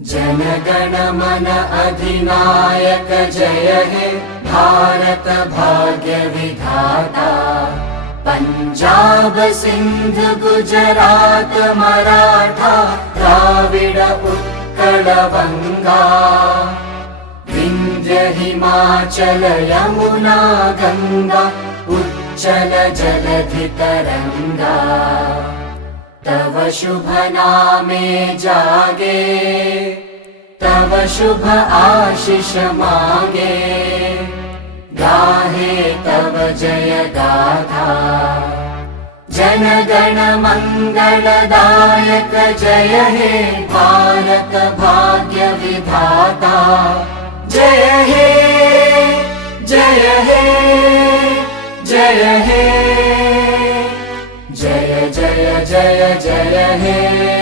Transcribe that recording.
जनगण मन अधिनायक जय हे भारत भाग्य विधाता। पंजाब सिंध गुजरात मराठा द्राविड उत्कल वंगा। विंध्य हिमाचल यमुना गंगा उच्चल जलधि तरंगा। तव शुभ नामे जागे तव शुभ आशीष मांगे। गाहे तव जय गाथा जनगण मंगलदायक जय हे भारत भाग्य विधाता। जय हे जय हे जय हे जय जय जय जय हे।